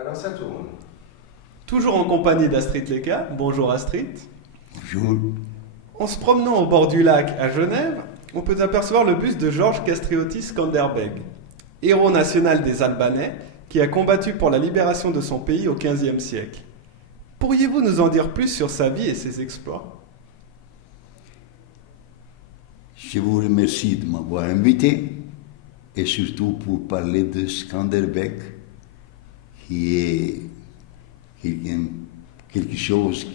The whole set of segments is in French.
Alors ça tourne. Toujours en compagnie d'Astrid Leka. Bonjour Astrid. Bonjour. En se promenant au bord du lac à Genève, on peut apercevoir le buste de Georges Castriotis Skanderbeg, héros national des Albanais qui a combattu pour la libération de son pays au XVe siècle. Pourriez-vous nous en dire plus sur sa vie et ses exploits? Je vous remercie de m'avoir invité et surtout pour parler de Skanderbeg, qui est quelque chose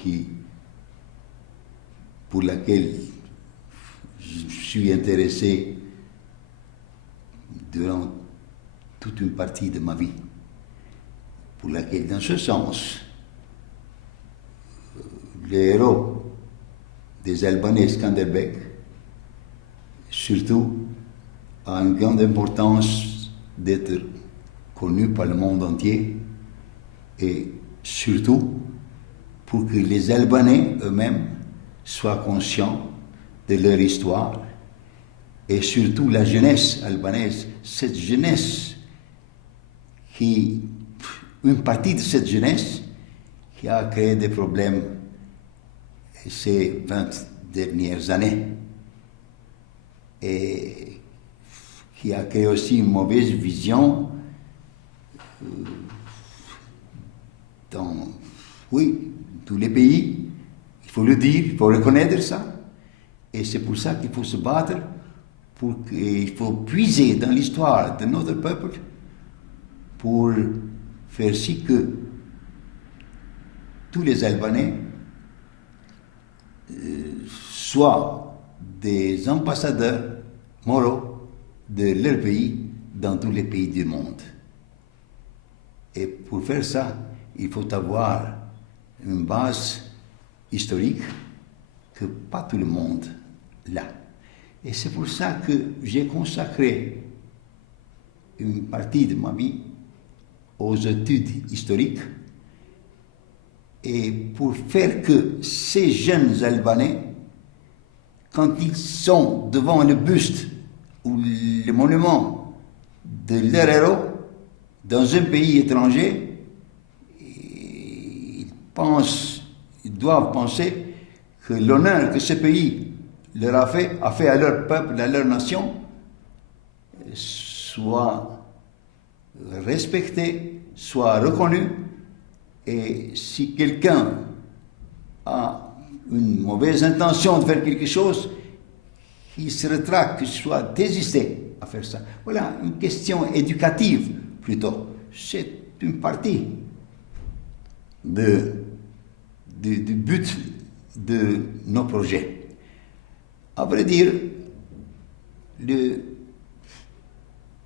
pour laquelle je suis intéressé durant toute une partie de ma vie. Pour laquelle, dans ce sens, les héros des Albanais Skanderbeg, surtout, a une grande importance d'être connu par le monde entier et surtout pour que les Albanais eux-mêmes soient conscients de leur histoire et surtout la jeunesse albanaise, cette jeunesse une partie de cette jeunesse qui a créé des problèmes ces 20 dernières années et qui a créé aussi une mauvaise vision dans, tous les pays. Il faut le dire, il faut reconnaître ça. Et c'est pour ça qu'il faut se battre, il faut puiser dans l'histoire de notre peuple pour faire si que tous les Albanais soient des ambassadeurs moraux de leur pays dans tous les pays du monde. Et pour faire ça, il faut avoir une base historique que pas tout le monde l'a. Et c'est pour ça que j'ai consacré une partie de ma vie aux études historiques et pour faire que ces jeunes Albanais, quand ils sont devant le buste ou le monument de leur héros dans un pays étranger, ils doivent penser que l'honneur que ce pays leur a fait à leur peuple, à leur nation, soit respecté, soit reconnu. Et si quelqu'un a une mauvaise intention de faire quelque chose, qu'il se rétracte, qu'il soit désisté à faire ça. Voilà, une question éducative plutôt. C'est une partie du but de nos projets. À vrai dire, le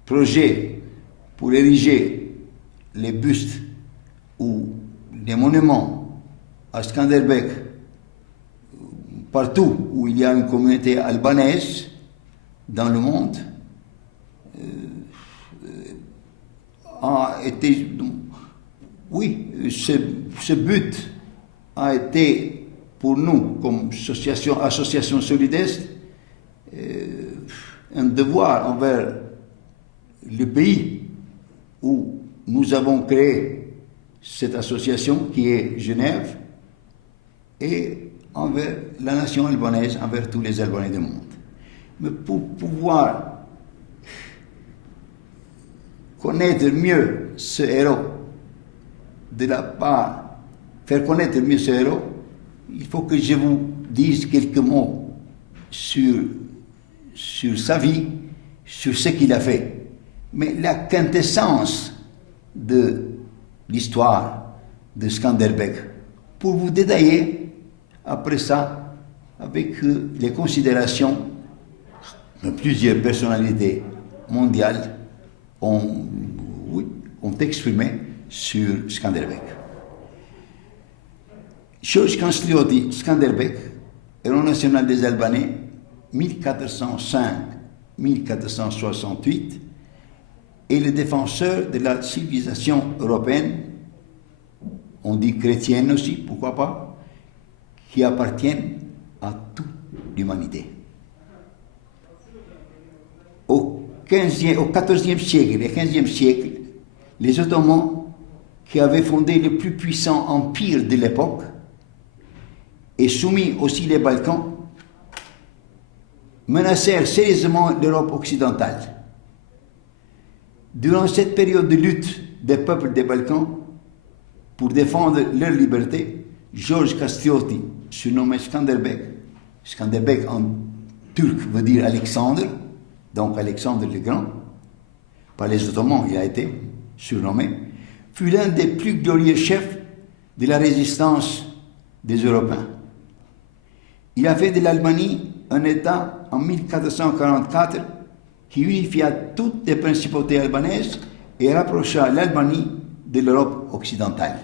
projet pour ériger les bustes ou les monuments à Skanderbeg, partout où il y a une communauté albanaise dans le monde, a été... Oui, ce but a été pour nous, comme association solidaire, un devoir envers le pays où nous avons créé cette association qui est Genève et envers la nation albanaise, envers tous les Albanais du monde. Mais pour pouvoir connaître mieux ce héros, faire connaître mieux ce héros, il faut que je vous dise quelques mots sur sa vie, sur ce qu'il a fait. Mais la quintessence de l'histoire de Skanderbeg, pour vous détailler après ça avec les considérations que plusieurs personnalités mondiales ont exprimées sur Skanderbeg. Georges Castriotis Skanderbeg, héros national des Albanais, 1405-1468, est le défenseur de la civilisation européenne, on dit chrétienne aussi, pourquoi pas, qui appartiennent à toute l'humanité. Au XIVe siècle et XVe siècle, les Ottomans qui avait fondé le plus puissant empire de l'époque et soumis aussi les Balkans, menacèrent sérieusement l'Europe occidentale. Durant cette période de lutte des peuples des Balkans pour défendre leur liberté, Georges Kastrioti, surnommé Skanderbeg, Skanderbeg en turc veut dire Alexandre, donc Alexandre le Grand, par les Ottomans il a été surnommé, fut l'un des plus glorieux chefs de la résistance des Européens. Il a fait de l'Albanie un État en 1444 qui unifia toutes les principautés albanaises et rapprocha l'Albanie de l'Europe occidentale.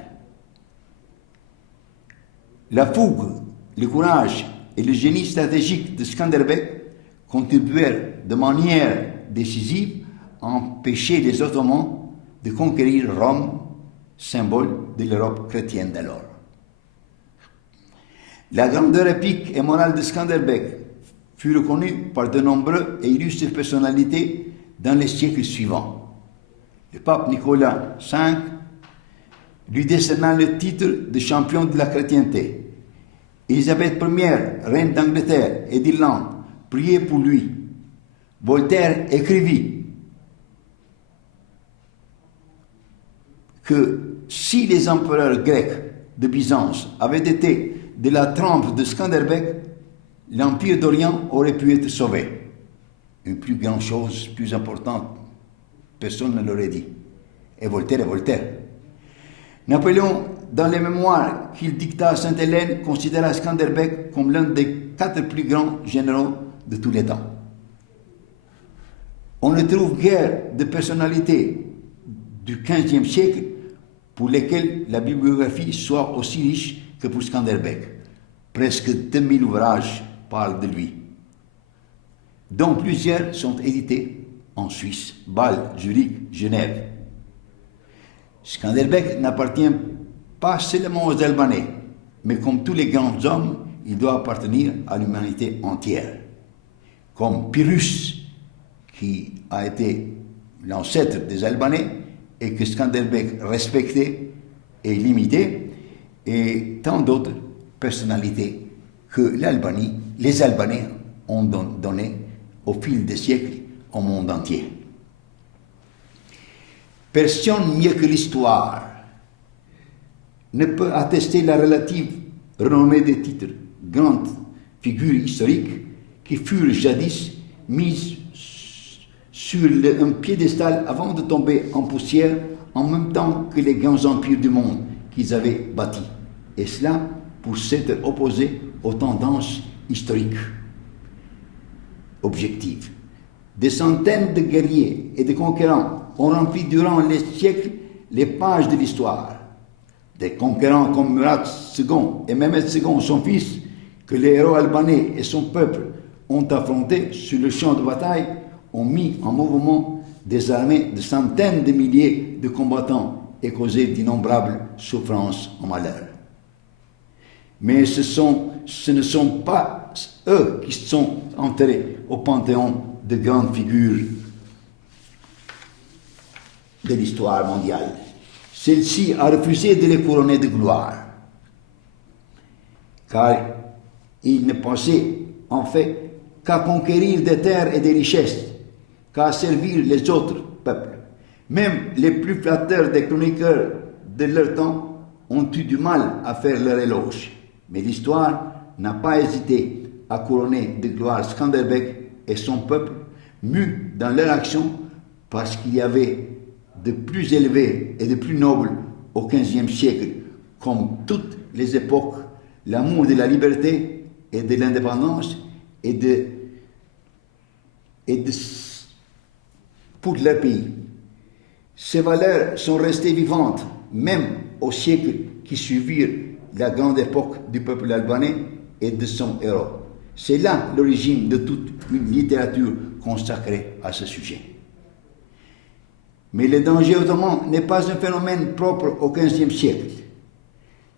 La fougue, le courage et le génie stratégique de Skanderbeg contribuèrent de manière décisive à empêcher les Ottomans de conquérir Rome, symbole de l'Europe chrétienne d'alors. La grandeur épique et morale de Skanderbeg fut reconnue par de nombreux et illustres personnalités dans les siècles suivants. Le pape Nicolas V lui décerna le titre de champion de la chrétienté. Élisabeth Ier, reine d'Angleterre et d'Irlande, priait pour lui. Voltaire écrivit que si les empereurs grecs de Byzance avaient été de la trempe de Skanderbeg, l'Empire d'Orient aurait pu être sauvé. Une plus grande chose, plus importante, personne ne l'aurait dit. Et Voltaire est Voltaire. Napoléon, dans les mémoires qu'il dicta à Sainte-Hélène, considéra Skanderbeg comme l'un des 4 plus grands généraux de tous les temps. On ne trouve guère de personnalités du XVe siècle pour lesquelles la bibliographie soit aussi riche que pour Skanderbeg. Presque 2000 ouvrages parlent de lui, dont plusieurs sont édités en Suisse, Bâle, Zurich, Genève. Skanderbeg n'appartient pas seulement aux Albanais, mais comme tous les grands hommes, il doit appartenir à l'humanité entière. Comme Pyrrhus, qui a été l'ancêtre des Albanais et que Skanderbeg respectait et limitait, et tant d'autres personnalités que les Albanais ont donné au fil des siècles au monde entier. Personne mieux que l'histoire ne peut attester la relative renommée des titres, grandes figures historiques qui furent jadis mises sur un piédestal avant de tomber en poussière en même temps que les grands empires du monde qu'ils avaient bâtis. Et cela pour s'être opposés aux tendances historiques objectives. Des centaines de guerriers et de conquérants ont rempli durant les siècles les pages de l'histoire. Des conquérants comme Murat II et Mehmed II, son fils, que les héros albanais et son peuple ont affrontés sur le champ de bataille, ont mis en mouvement des armées de centaines de milliers de combattants et causé d'innombrables souffrances en malheur. Mais ce ne sont pas eux qui sont enterrés au panthéon de grandes figures de l'histoire mondiale. Celle-ci a refusé de les couronner de gloire, car ils ne pensaient en fait qu'à conquérir des terres et des richesses, qu'à servir les autres peuples. Même les plus flatteurs des chroniqueurs de leur temps ont eu du mal à faire leur éloge. Mais l'histoire n'a pas hésité à couronner de gloire Skanderbeg et son peuple, mus dans leur action parce qu'il y avait de plus élevé et de plus noble au XVe siècle, comme toutes les époques, l'amour de la liberté et de l'indépendance pour leur pays. Ces valeurs sont restées vivantes, même au siècle qui suivirent la grande époque du peuple albanais et de son héros. C'est là l'origine de toute une littérature consacrée à ce sujet. Mais le danger ottoman n'est pas un phénomène propre au XVe siècle.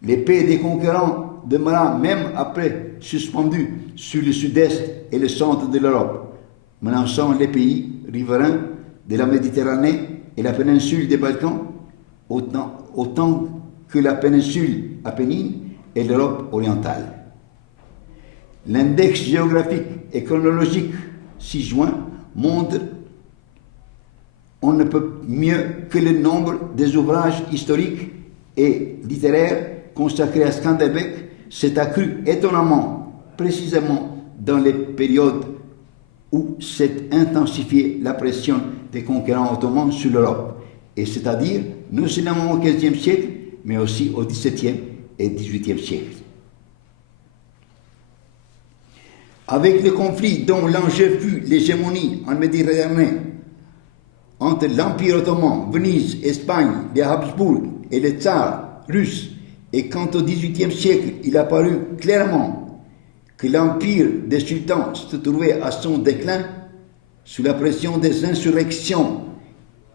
L'épée des conquérants demeura même après suspendue sur le sud-est et le centre de l'Europe, menaçant les pays riverains de la Méditerranée et la péninsule des Balkans, autant que la péninsule Apennine et l'Europe orientale. L'index géographique et chronologique ci-joint montre on ne peut mieux que le nombre des ouvrages historiques et littéraires consacrés à Skanderbeg s'est accru étonnamment, précisément dans les périodes où s'est intensifiée la pression des conquérants ottomans sur l'Europe, et c'est-à-dire non seulement au XVe siècle, mais aussi au XVIIe et XVIIIe siècle. Avec le conflit dont l'enjeu fut l'hégémonie en Méditerranée entre l'Empire ottoman, Venise, Espagne, les Habsbourg et les tsars russes, et quand au XVIIIe siècle il apparut clairement que l'empire des sultans se trouvait à son déclin, sous la pression des insurrections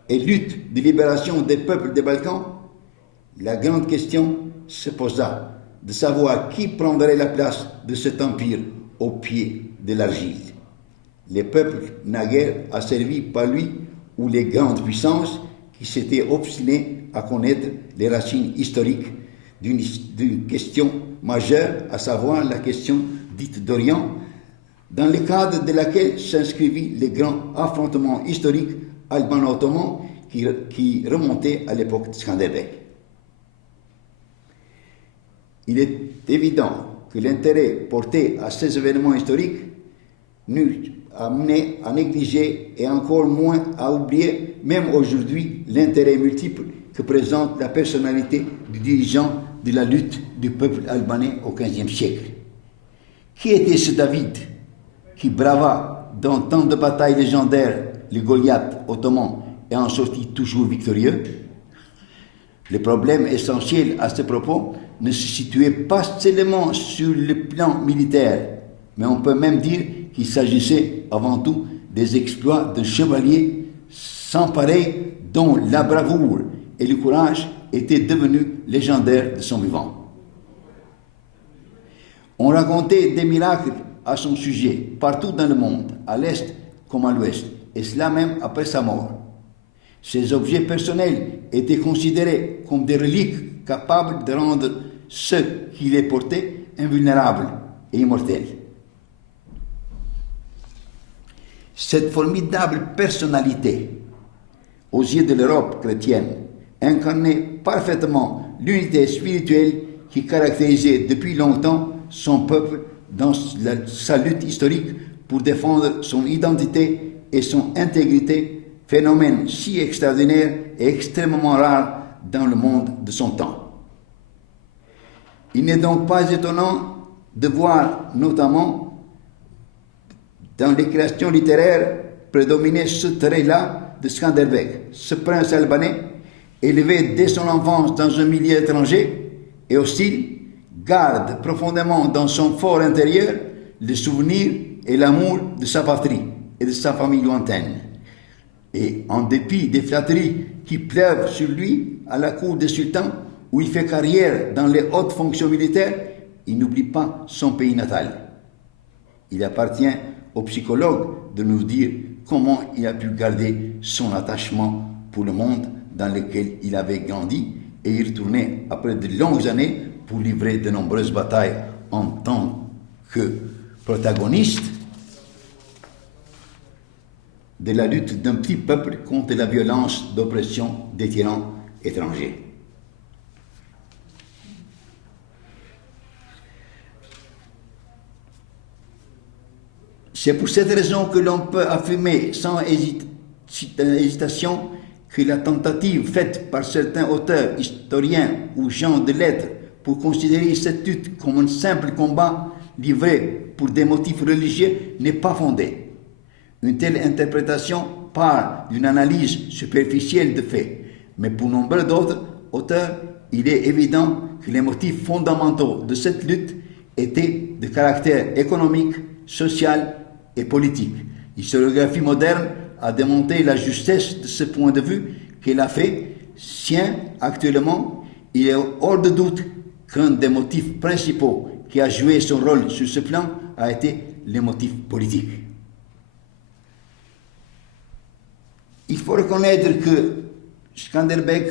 et luttes de libération des peuples des Balkans, la grande question se posa de savoir qui prendrait la place de cet empire au pied de l'argile. Les peuples naguère asservis par lui ou les grandes puissances qui s'étaient obstinées à connaître les racines historiques d'une question majeure, à savoir la question dite d'Orient, dans le cadre de laquelle s'inscrivit les grands affrontements historiques albano-ottomans qui remontaient à l'époque de Skanderbeg. Il est évident que l'intérêt porté à ces événements historiques nous amené à négliger et encore moins à oublier, même aujourd'hui, l'intérêt multiple que présente la personnalité du dirigeant de la lutte du peuple albanais au XVe siècle. Qui était ce David qui brava dans tant de batailles légendaires les Goliaths ottomans et en sortit toujours victorieux? Le problème essentiel à ce propos ne se situait pas seulement sur le plan militaire, mais on peut même dire qu'il s'agissait avant tout des exploits d'un chevalier sans pareil dont la bravoure et le courage étaient devenus légendaires de son vivant. On racontait des miracles à son sujet partout dans le monde, à l'est comme à l'ouest, et cela même après sa mort. Ces objets personnels étaient considérés comme des reliques capables de rendre ceux qui les portaient invulnérables et immortels. Cette formidable personnalité, aux yeux de l'Europe chrétienne, incarnait parfaitement l'unité spirituelle qui caractérisait depuis longtemps son peuple dans sa lutte historique pour défendre son identité et son intégrité, phénomène si extraordinaire et extrêmement rare dans le monde de son temps. Il n'est donc pas étonnant de voir notamment dans les créations littéraires prédominer ce trait-là de Skanderbeg, ce prince albanais, élevé dès son enfance dans un milieu étranger et hostile, garde profondément dans son fort intérieur le souvenir et l'amour de sa patrie et de sa famille lointaine. Et en dépit des flatteries qui pleuvent sur lui à la cour des sultans, où il fait carrière dans les hautes fonctions militaires, il n'oublie pas son pays natal. Il appartient aux psychologues de nous dire comment il a pu garder son attachement pour le monde dans lequel il avait grandi et y retourner après de longues années pour livrer de nombreuses batailles en tant que protagoniste de la lutte d'un petit peuple contre la violence d'oppression des tyrans étrangers. C'est pour cette raison que l'on peut affirmer sans hésitation que la tentative faite par certains auteurs, historiens ou gens de lettres pour considérer cette lutte comme un simple combat livré pour des motifs religieux n'est pas fondée. Une telle interprétation part d'une analyse superficielle de faits, mais pour nombre d'autres auteurs, il est évident que les motifs fondamentaux de cette lutte étaient de caractère économique, social et politique. L'historiographie moderne a démontré la justesse de ce point de vue qu'elle a fait sien actuellement. Il est hors de doute qu'un des motifs principaux qui a joué son rôle sur ce plan a été les motifs politiques. Il faut reconnaître que Skanderbeg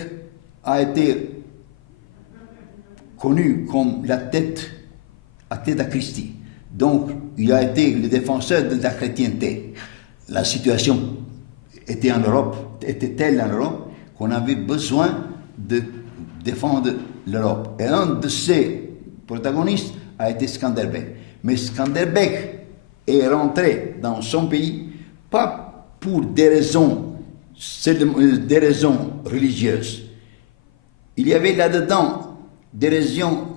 a été connu comme la tête à Christi. Donc, il a été le défenseur de la chrétienté. La situation était telle en Europe qu'on avait besoin de défendre l'Europe. Et un de ses protagonistes a été Skanderbeg. Mais Skanderbeg est rentré dans son pays, pas pour des raisons religieuses. Il y avait là-dedans des raisons,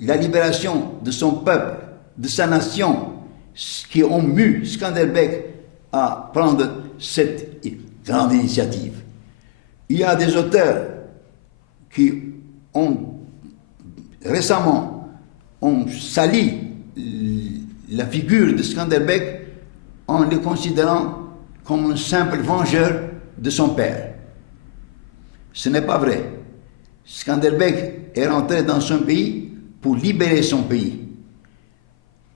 la libération de son peuple, de sa nation, qui ont mu Skanderbeg à prendre cette grande initiative. Il y a des auteurs qui ont récemment sali la figure de Skanderbeg en le considérant comme un simple vengeur de son père. Ce n'est pas vrai. Skanderbeg est rentré dans son pays pour libérer son pays.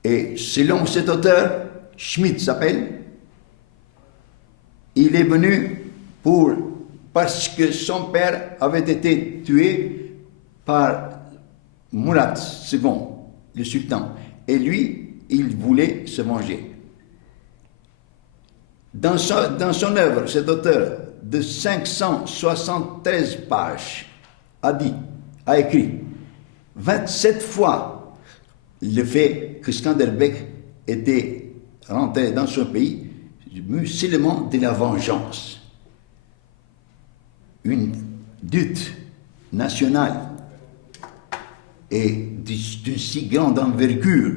Et selon cet auteur, Schmidt s'appelle, il est venu parce que son père avait été tué par Murat II, le sultan. Et lui, il voulait se venger. Dans son œuvre, cet auteur de 573 pages a écrit 27 fois le fait que Skanderbeg était rentré dans son pays seulement de la vengeance. Une lutte nationale et d'une si grande envergure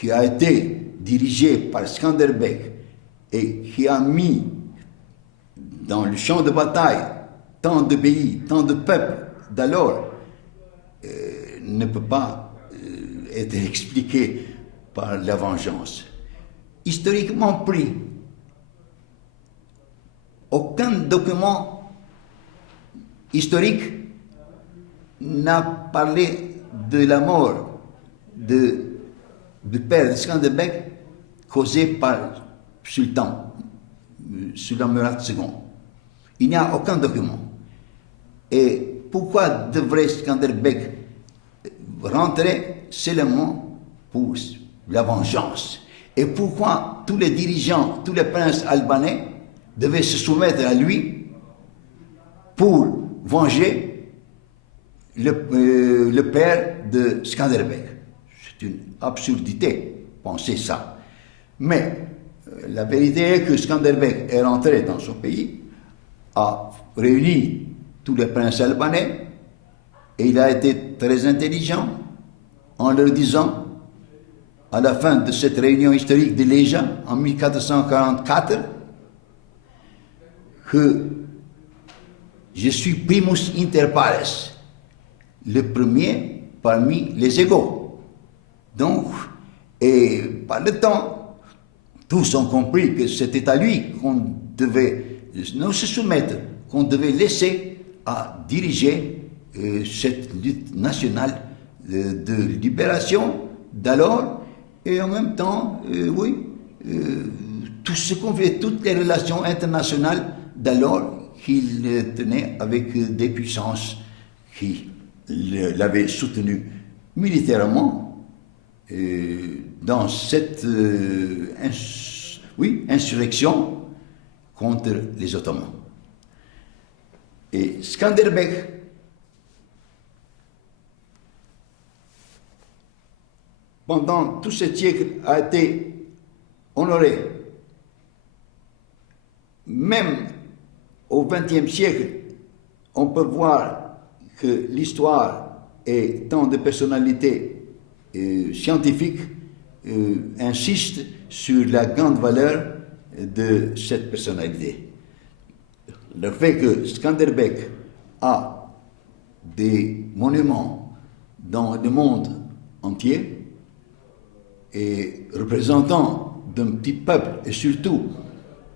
qui a été dirigée par Skanderbeg et qui a mis dans le champ de bataille tant de pays, tant de peuples d'alors, ne peut pas être expliqué par la vengeance. Historiquement pris, aucun document historique n'a parlé de la mort du père de Skanderbeg causée par Sultan Murat II. Il n'y a aucun document. Et pourquoi devrait Skanderbeg rentrer seulement pour la vengeance? Et pourquoi tous les dirigeants, tous les princes albanais devaient se soumettre à lui pour venger le père de Skanderbeg? C'est une absurdité, penser ça. Mais la vérité est que Skanderbeg est rentré dans son pays, a réuni tous les princes albanais, et il a été très intelligent en leur disant, à la fin de cette réunion historique de Léja, en 1444, que je suis primus inter pares, le premier parmi les égaux. Donc, et par le temps, tous ont compris que c'était à lui qu'on devait non se soumettre, qu'on devait laisser à diriger cette lutte nationale de libération d'alors, et en même temps, tout ce qu'on fait, toutes les relations internationales d'alors qu'il tenait avec des puissances qui l'avaient soutenu militairement dans cette insurrection contre les Ottomans. Et Skanderbeg pendant tout ce siècle a été honoré. Même au XXe siècle, on peut voir que l'histoire et tant de personnalités scientifiques insistent sur la grande valeur de cette personnalité. Le fait que Skanderbeg a des monuments dans le monde entier et représentant d'un petit peuple et surtout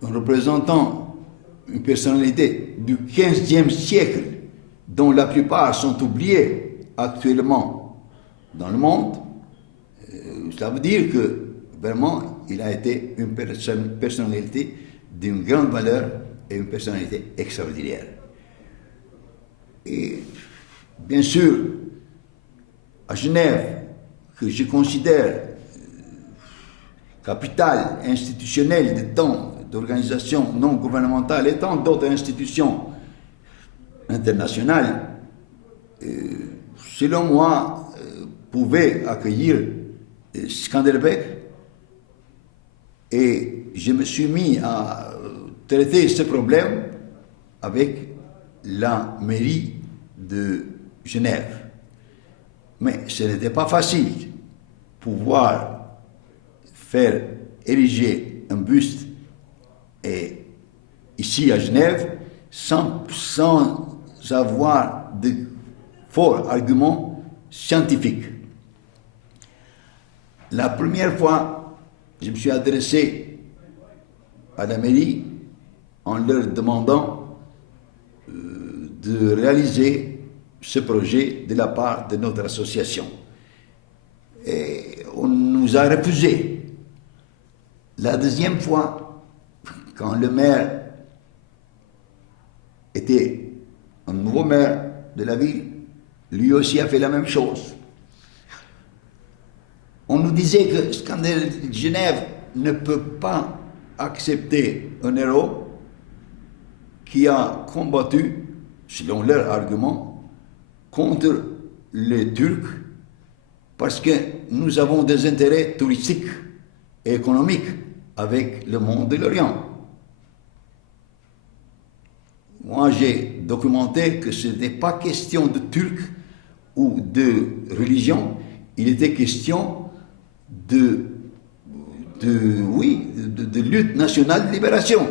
représentant une personnalité du XVe siècle dont la plupart sont oubliés actuellement dans le monde, ça veut dire que vraiment il a été une personnalité d'une grande valeur et une personnalité extraordinaire. Et bien sûr, à Genève, que je considère capitale institutionnelle de tant d'organisations non gouvernementales et tant d'autres institutions internationales, selon moi, pouvait accueillir Skanderbeg. Et je me suis mis à traiter ce problème avec la mairie de Genève. Mais ce n'était pas facile pouvoir faire ériger un buste ici à Genève sans avoir de forts arguments scientifiques. La première fois, je me suis adressé à la mairie en leur demandant de réaliser ce projet de la part de notre association. Et on nous a refusé. La deuxième fois, quand le maire était un nouveau maire de la ville, lui aussi a fait la même chose. On nous disait que Genève ne peut pas accepter un héros qui a combattu, selon leur argument, contre les Turcs parce que nous avons des intérêts touristiques et économiques avec le monde de l'Orient. Moi, j'ai documenté que ce n'était pas question de Turcs ou de religion, il était question de lutte nationale de libération.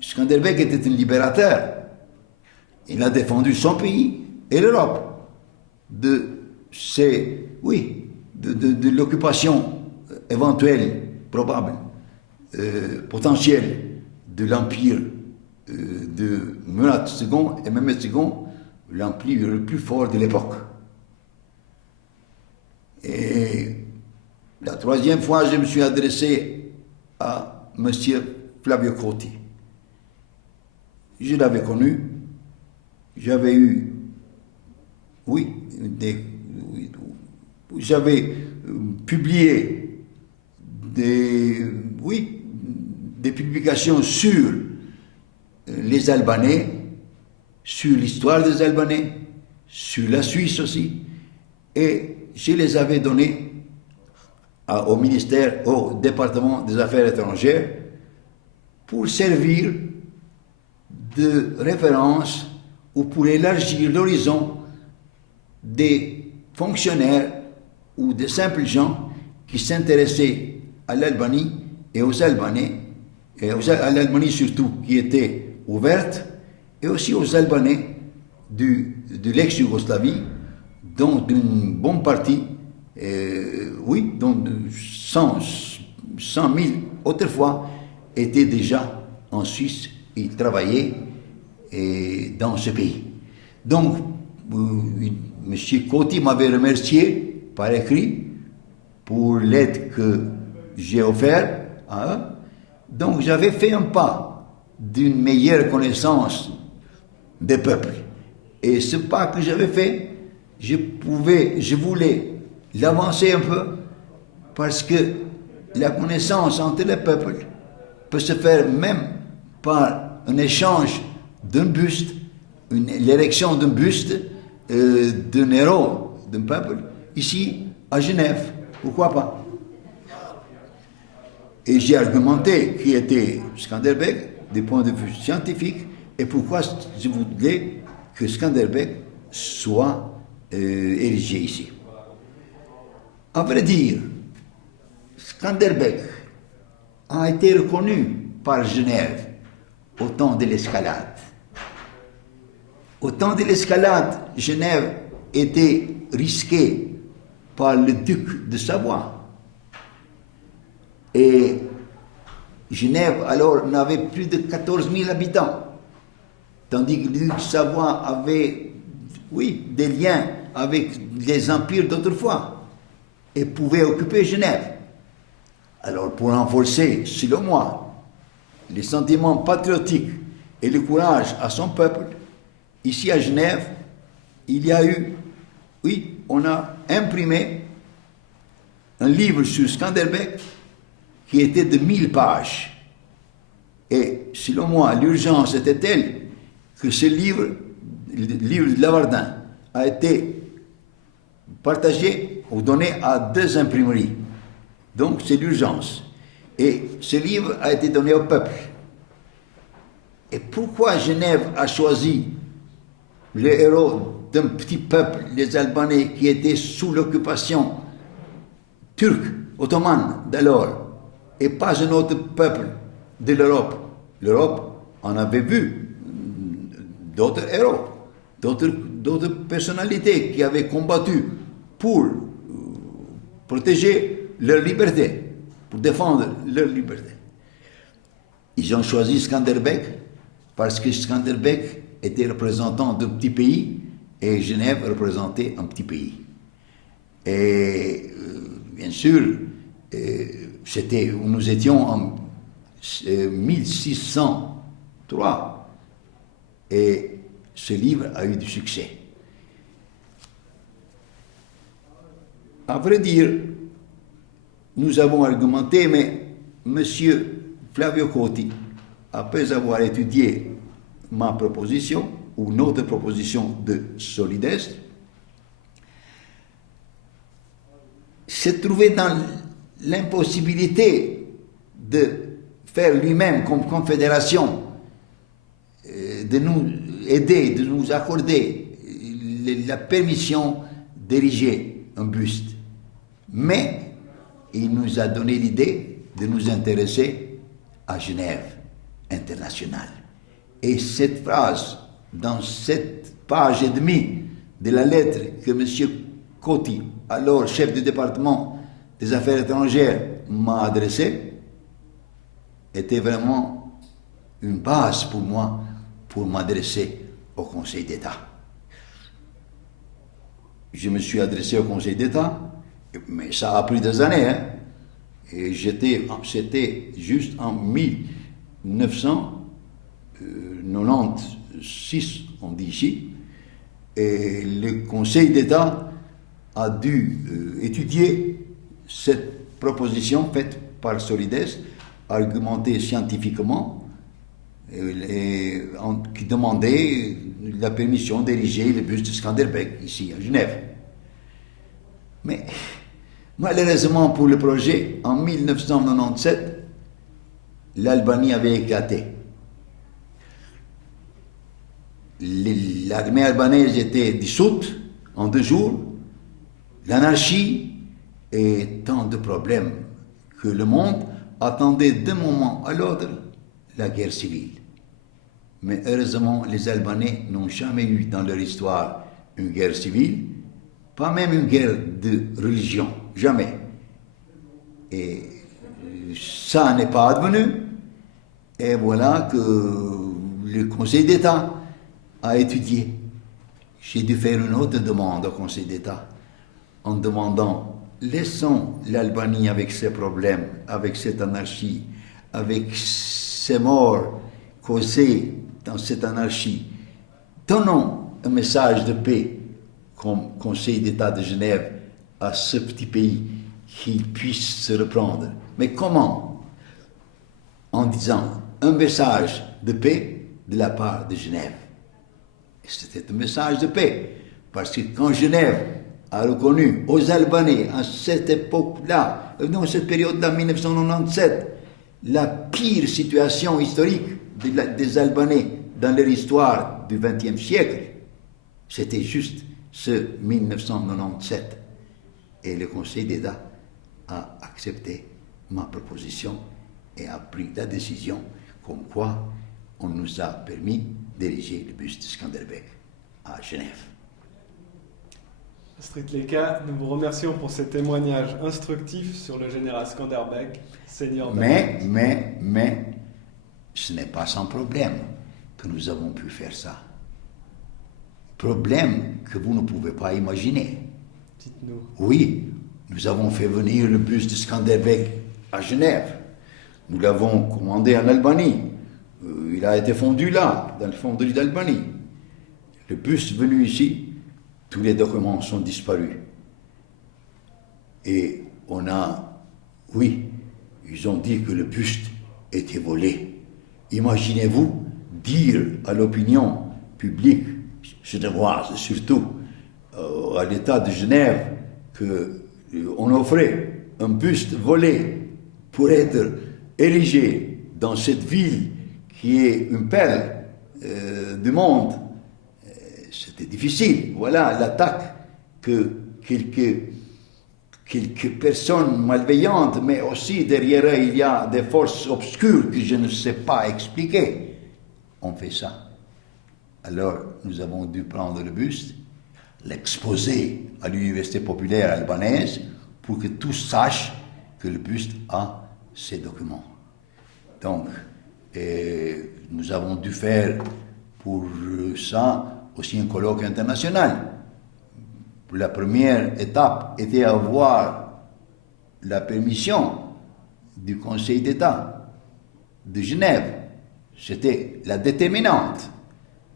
Skanderbeg était un libérateur. Il a défendu son pays et l'Europe de l'occupation éventuelle, probable, potentielle de l'empire de Murat II et Mehmet II, l'empire le plus fort de l'époque. Et la troisième fois, je me suis adressé à M. Flavio Cotti. Je l'avais connu, j'avais eu, j'avais publié des publications sur les Albanais, sur l'histoire des Albanais, sur la Suisse aussi, et je les avais donnés au ministère, au département des Affaires étrangères, pour servir de référence ou pour élargir l'horizon des fonctionnaires ou des simples gens qui s'intéressaient à l'Albanie et aux Albanais, et à l'Albanie surtout, qui était ouverte, et aussi aux Albanais de l'ex-Yougoslavie, dont une bonne partie, dont 100 000 autrefois étaient déjà en Suisse et travaillaient dans ce pays. Donc, M. Coty m'avait remercié par écrit pour l'aide que j'ai offerte à eux. Donc, j'avais fait un pas d'une meilleure connaissance des peuples. Et ce pas que j'avais fait, je voulais l'avancer un peu parce que la connaissance entre les peuples peut se faire même par un échange d'un buste, l'érection d'un buste d'un héros d'un peuple, ici à Genève. Pourquoi pas? Et j'ai argumenté qui était Skanderbeg du point de vue scientifique et pourquoi je voulais que Skanderbeg soit érigé ici. À vrai dire, Skanderbeg a été reconnu par Genève au temps de l'escalade. Au temps de l'escalade, Genève était risquée par le duc de Savoie. Et Genève, alors, n'avait plus de 14 000 habitants. Tandis que le duc de Savoie avait, des liens avec les empires d'autrefois et pouvait occuper Genève. Alors, pour renforcer, selon moi, les sentiments patriotiques et le courage à son peuple, ici à Genève, il y a eu, oui, on a imprimé un livre sur Skanderbeg qui était de 1000 pages. Et selon moi, l'urgence était telle que ce livre, le livre de Lavardin, a été partagé ou donné à 2 imprimeries. Donc c'est l'urgence. Et ce livre a été donné au peuple. Et pourquoi Genève a choisi les héros d'un petit peuple, les Albanais, qui étaient sous l'occupation turque, ottomane d'alors, et pas un autre peuple de l'Europe? L'Europe en avait vu d'autres héros, d'autres personnalités qui avaient combattu pour protéger leur liberté, pour défendre leur liberté. Ils ont choisi Skanderbeg parce que Skanderbeg était représentant d'un petit pays et Genève représentait un petit pays. Et bien sûr, nous étions en 1603 et ce livre a eu du succès. À vrai dire, nous avons argumenté, mais M. Flavio Coti, après avoir étudié ma proposition, ou notre proposition de Solidest, s'est trouvé dans l'impossibilité de faire lui-même comme confédération, de nous aider, de nous accorder la permission d'ériger un buste. Mais il nous a donné l'idée de nous intéresser à Genève internationale. Et cette phrase, dans cette page et demie de la lettre que M. Coti, alors chef du département des affaires étrangères, m'a adressée, était vraiment une base pour moi pour m'adresser au Conseil d'État. Je me suis adressé au Conseil d'État, mais ça a pris des années, hein. Et c'était juste en 1996, on dit ici, et le Conseil d'État a dû étudier cette proposition faite par Solidest, argumentée scientifiquement, qui demandait la permission d'ériger le buste de Skanderbeg ici à Genève. Mais malheureusement pour le projet, en 1997, l'Albanie avait éclaté. L'armée albanaise était dissoute en 2 jours, l'anarchie et tant de problèmes que le monde attendait d'un moment à l'autre la guerre civile. Mais heureusement, les Albanais n'ont jamais eu dans leur histoire une guerre civile, pas même une guerre de religion, jamais. Et ça n'est pas advenu. Et voilà que le Conseil d'État a étudié. J'ai dû faire une autre demande au Conseil d'État en demandant, laissons l'Albanie avec ses problèmes, avec cette anarchie, avec ces morts causées dans cette anarchie. Donnons un message de paix comme Conseil d'État de Genève à ce petit pays qu'il puisse se reprendre. Mais comment? En disant un message de paix de la part de Genève. Et c'était un message de paix, parce que quand Genève a reconnu aux Albanais, à cette époque-là, dans cette période-là, 1997, la pire situation historique des Albanais dans leur histoire du XXe siècle, c'était juste ce 1997. Et le Conseil d'État a accepté ma proposition et a pris la décision comme quoi on nous a permis d'ériger le buste de Skanderbeg à Genève. Astrid Leka, nous vous remercions pour ce témoignage instructif sur le général Skanderbeg, seigneur d'Albanie. Mais, ce n'est pas sans problème que nous avons pu faire ça. Problème que vous ne pouvez pas imaginer. Dites-nous. Oui, nous avons fait venir le buste de Skanderbeg à Genève. Nous l'avons commandé en Albanie. Il a été fondu là, dans le fonderie d'Albanie. le bus venu ici, tous les documents sont disparus. Et on a, oui, ils ont dit que le buste était volé. Imaginez-vous dire à l'opinion publique genevoise, surtout à l'État de Genève, qu'on offrait un buste volé pour être érigé dans cette ville qui est une perle du monde. C'était difficile. Voilà l'attaque que quelques personnes malveillantes, mais aussi derrière eux, il y a des forces obscures que je ne sais pas expliquer, ont fait ça. Alors, nous avons dû prendre le buste, l'exposer à l'Université populaire albanaise pour que tous sachent que le buste a ces documents. Donc, nous avons dû faire pour ça aussi un colloque international. La première étape était avoir la permission du Conseil d'État de Genève. C'était la déterminante.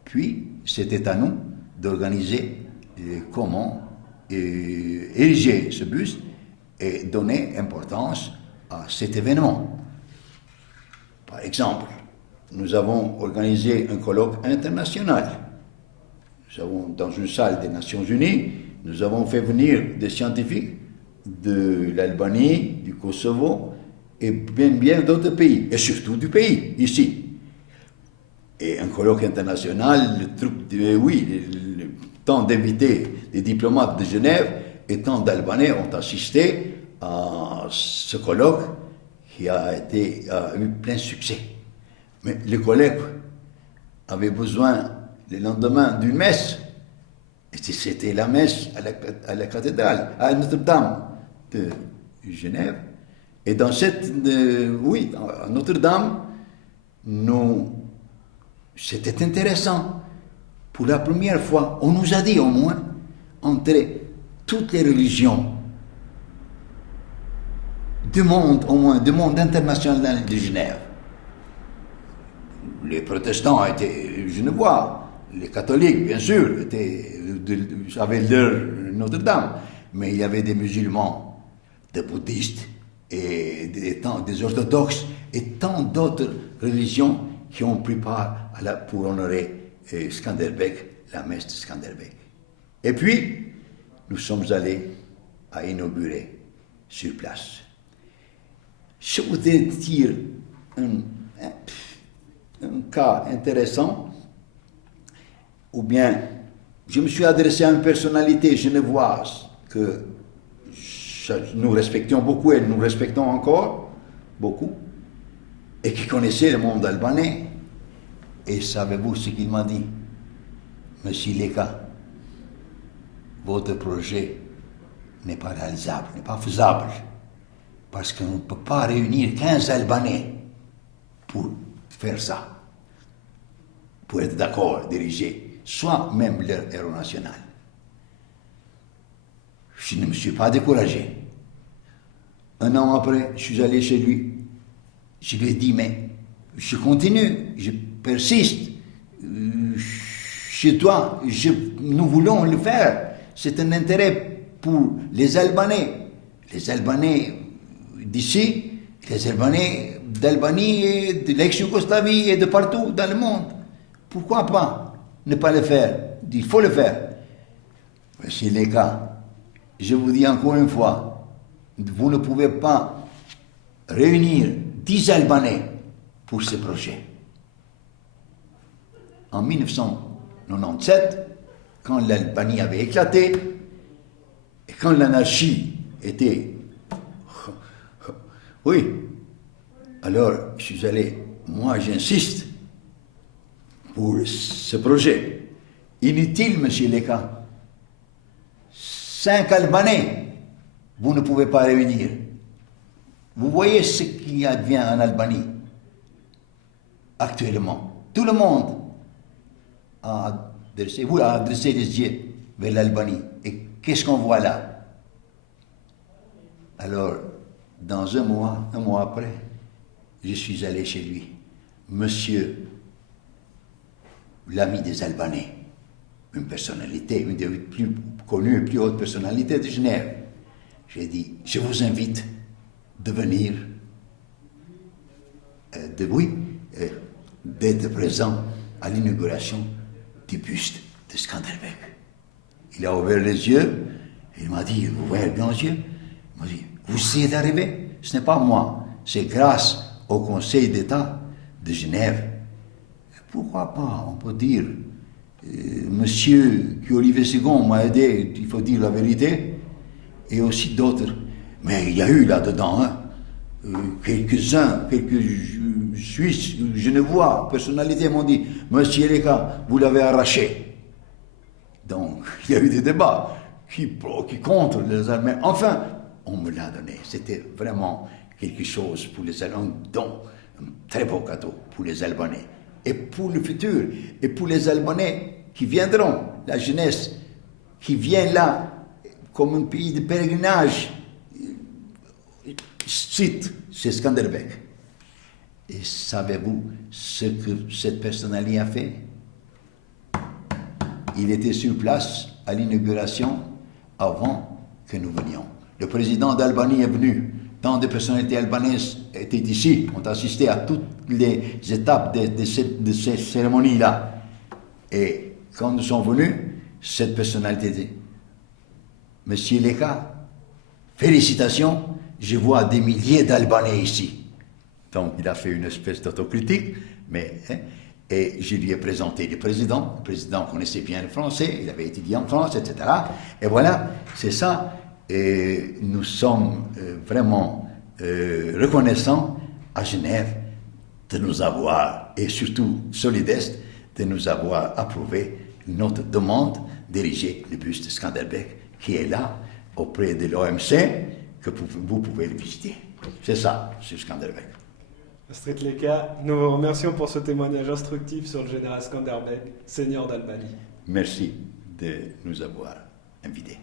Puis, c'était à nous d'organiser comment ériger ce buste et donner importance à cet événement. Par exemple, nous avons organisé un colloque international. Nous avons, dans une salle des Nations Unies, nous avons fait venir des scientifiques de l'Albanie, du Kosovo et bien d'autres pays, et surtout du pays, ici. Et un colloque international, tant d'invités, des diplomates de Genève et tant d'Albanais ont assisté à ce colloque qui a eu plein succès. Mais les collègues avaient besoin, le lendemain, d'une messe. Et c'était la messe à la cathédrale, à Notre-Dame de Genève. Et dans à Notre-Dame, c'était intéressant. Pour la première fois, on nous a dit au moins, entre toutes les religions du monde, au moins du monde international de Genève. Les protestants étaient genevois, les catholiques, bien sûr, avaient leur Notre-Dame, mais il y avait des musulmans, des bouddhistes, et des orthodoxes, et tant d'autres religions qui ont pris part pour honorer Skanderbeg, la messe de Skanderbeg. Et puis, nous sommes allés à inaugurer sur place. Je voudrais dire un cas intéressant, ou bien je me suis adressé à une personnalité genevoise que nous respections beaucoup et nous respectons encore beaucoup, et qui connaissait le monde albanais. Et savez-vous ce qu'il m'a dit? Monsieur Leka, votre projet n'est pas réalisable, n'est pas faisable, parce qu'on ne peut pas réunir 15 Albanais pour faire ça, pour être d'accord, diriger, soit même leur héros national. Je ne me suis pas découragé. Un an après, je suis allé chez lui. Je lui ai dit, mais je continue, je persiste. Chez toi, nous voulons le faire. C'est un intérêt pour les Albanais. Les Albanais d'ici, les Albanais d'Albanie et de l'ex-Yougoslavie et de partout dans le monde. Pourquoi pas ne pas le faire? Il faut le faire. Monsieur Leka, je vous dis encore une fois, vous ne pouvez pas réunir 10 Albanais pour ce projet. En 1997, quand l'Albanie avait éclaté, et quand l'anarchie était... Oui, alors je suis allé, moi j'insiste pour ce projet. Inutile, monsieur Leka. 5 Albanais, vous ne pouvez pas réunir. Vous voyez ce qui advient en Albanie actuellement. Tout le monde a adressé les yeux vers l'Albanie. Et qu'est-ce qu'on voit là? Alors, dans un mois après, je suis allé chez lui. Monsieur, l'ami des Albanais, une personnalité, une des plus connues et plus hautes personnalités de Genève. J'ai dit, je vous invite de venir, d'être présent à l'inauguration du buste de Skanderbeg. Il a ouvert les yeux, et il m'a dit, ouvert les grands yeux, il m'a dit, vous y êtes arrivé? Ce n'est pas moi, c'est grâce au Conseil d'État de Genève. Pourquoi pas, on peut dire, Monsieur Olivier II m'a aidé, il faut dire la vérité, et aussi d'autres. Mais il y a eu là-dedans, quelques-uns, quelques Suisses, Genevois, personnalités m'ont dit, Monsieur Léka, vous l'avez arraché. Donc, il y a eu des débats qui contre les Allemands. Enfin, on me l'a donné. C'était vraiment quelque chose pour les Allemands, un don, un très beau cadeau pour les Albanais. Et pour le futur, et pour les Albanais qui viendront, la jeunesse qui vient là, comme un pays de pèlerinage, cite, c'est Skanderbeg. Et savez-vous ce que cette personnalité a fait? Il était sur place à l'inauguration avant que nous venions. Le président d'Albanie est venu. Tant de personnalités albanaises étaient ici, ont assisté à toutes les étapes de ces cérémonies-là. Et quand nous sommes venus, cette personnalité dit, Monsieur Léka, félicitations, je vois des milliers d'Albanais ici. Donc il a fait une espèce d'autocritique, et je lui ai présenté le président connaissait bien le français, il avait étudié en France, etc. Et voilà, c'est ça. Et nous sommes vraiment reconnaissants à Genève de nous avoir, et surtout Solidest, de nous avoir approuvé notre demande d'ériger le buste de Skanderbeg, qui est là, auprès de l'OMC, que vous pouvez le visiter. C'est ça, sur Skanderbeg. Astrid Léka, nous vous remercions pour ce témoignage instructif sur le général Skanderbeg, seigneur d'Albanie. Merci de nous avoir invités.